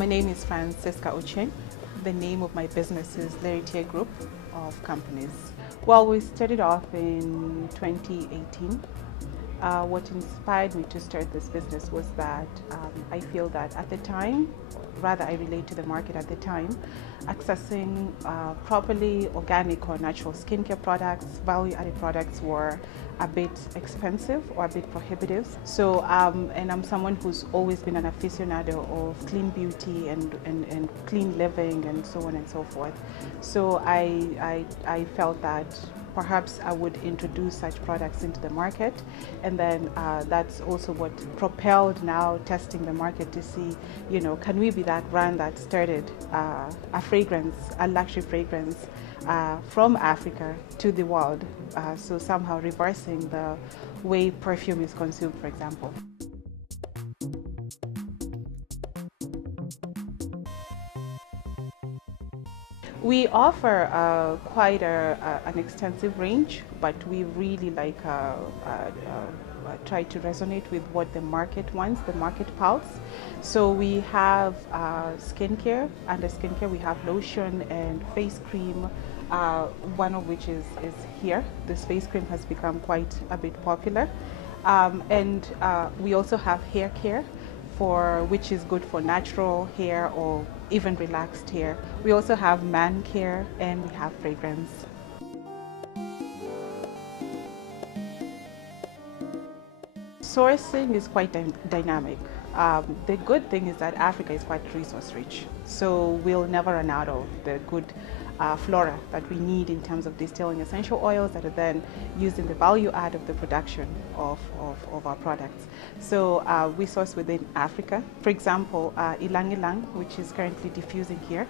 My name is Francisca Ochieng. The name of my business is Lheritier Group of Companies. Well, we started off in 2018. What inspired me to start this business was that I feel that at the time, rather I relate to the market at the time, accessing properly organic or natural skincare products, value-added products were a bit expensive or a bit prohibitive. So, and I'm someone who's always been an aficionado of clean beauty and clean living and so on and so forth. So I felt that perhaps I would introduce such products into the market, and then that's also what propelled now testing the market to see, can we be that brand that started a fragrance, a luxury fragrance from Africa to the world, so somehow reversing the way perfume is consumed, for example. We offer quite an extensive range, but we really try to resonate with what the market wants, the market pulse. So we have skincare. Under skincare, we have lotion and face cream, one of which is here. This face cream has become quite a bit popular. And we also have hair care, which is good for natural hair or even relaxed hair. We also have man care, and we have fragrance. Sourcing is quite dynamic. The good thing is that Africa is quite resource rich, so we'll never run out of the good flora that we need in terms of distilling essential oils that are then used in the value add of the production of our products. So we source within Africa. For example, Ilang Ilang, which is currently diffusing here,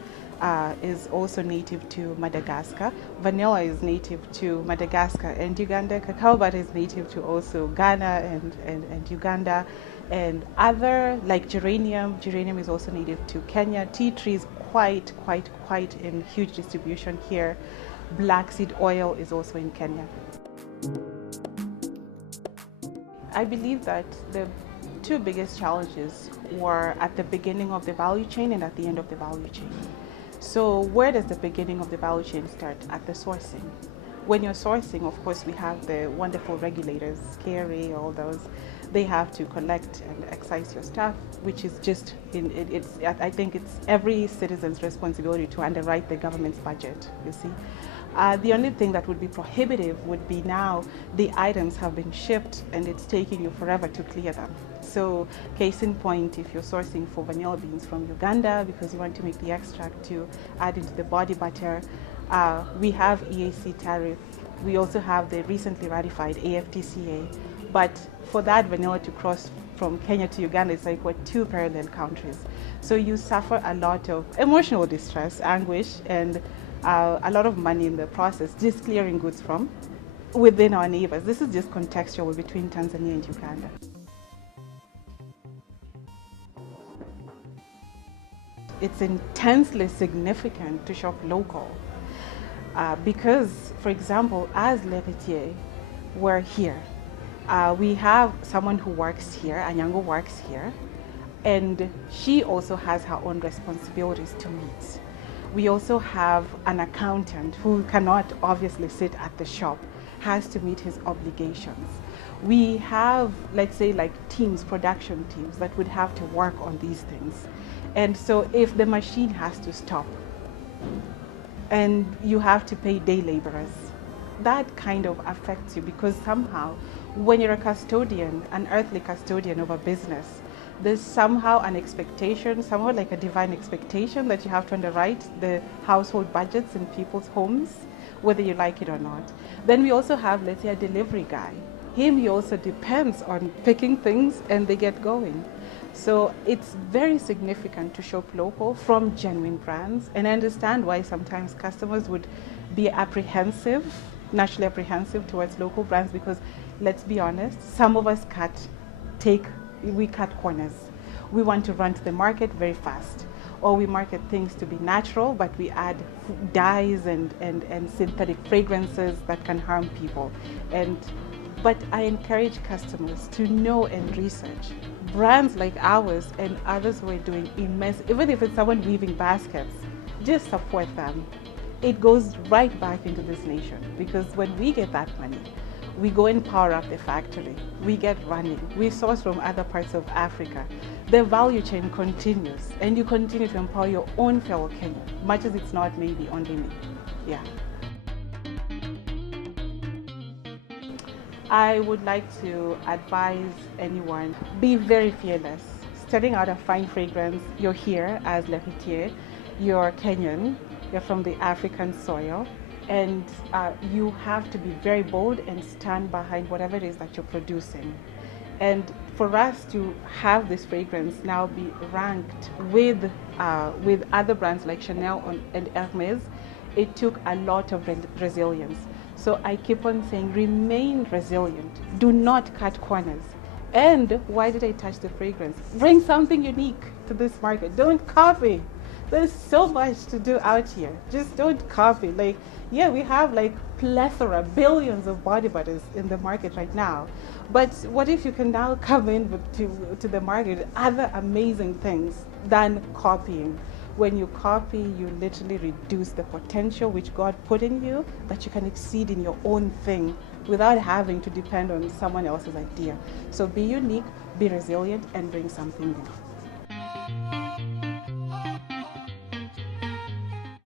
is also native to Madagascar. Vanilla is native to Madagascar and Uganda. Cacao butter is native to also Ghana and Uganda. And other, like geranium is also native to Kenya. Tea tree is quite in huge distribution here. Black seed oil is also in Kenya. I believe that the two biggest challenges were at the beginning of the value chain and at the end of the value chain. So where does the beginning of the value chain start? At the sourcing. When you're sourcing, of course, we have the wonderful regulators, KRA, all those. They have to collect and excise your stuff, which is just, I think it's every citizen's responsibility to underwrite the government's budget, you see. The only thing that would be prohibitive would be now the items have been shipped and it's taking you forever to clear them. So case in point, if you're sourcing for vanilla beans from Uganda because you want to make the extract to add into the body butter, we have EAC tariff. We also have the recently ratified AFTCA. But for that vanilla to cross from Kenya to Uganda, it's like what, two parallel countries. So you suffer a lot of emotional distress, anguish, and a lot of money in the process, just clearing goods from within our neighbors. This is just contextual between Tanzania and Uganda. It's intensely significant to shop local because, for example, as Lheritier, we're here. We have someone who works here, Anyango works here, and she also has her own responsibilities to meet. We also have an accountant who cannot obviously sit at the shop, has to meet his obligations. We have, let's say, like teams, production teams that would have to work on these things. And so if the machine has to stop and you have to pay day laborers, that kind of affects you because somehow when you're a custodian, an earthly custodian of a business, there's somehow an expectation, somehow like a divine expectation that you have to underwrite the household budgets in people's homes, whether you like it or not. Then we also have, let's say, a delivery guy. He also depends on picking things and they get going. So it's very significant to shop local from genuine brands. And I understand why sometimes customers would be apprehensive, naturally apprehensive towards local brands because, let's be honest, some of us we cut corners. We want to run to the market very fast. Or we market things to be natural, but we add dyes and synthetic fragrances that can harm people. And But I encourage customers to know and research brands like ours and others who are doing immense, even if it's someone weaving baskets, just support them. It goes right back into this nation, because when we get that money, we go and power up the factory, we get running, we source from other parts of Africa. The value chain continues, and you continue to empower your own fellow Kenyan, much as it's not maybe only me. Yeah. I would like to advise anyone, be very fearless. Starting out a fine fragrance, you're here as Lheritier, you're Kenyan, you're from the African soil, and you have to be very bold and stand behind whatever it is that you're producing. And for us to have this fragrance now be ranked with other brands like Chanel and Hermes, it took a lot of resilience. So I keep on saying, remain resilient. Do not cut corners. And why did I touch the fragrance? Bring something unique to this market. Don't copy. There's so much to do out here. Just don't copy. Like, yeah, we have like plethora, billions of body butters in the market right now. But what if you can now come in to the market with other amazing things than copying? When you copy, you literally reduce the potential which God put in you, that you can exceed in your own thing without having to depend on someone else's idea. So be unique, be resilient, and bring something new.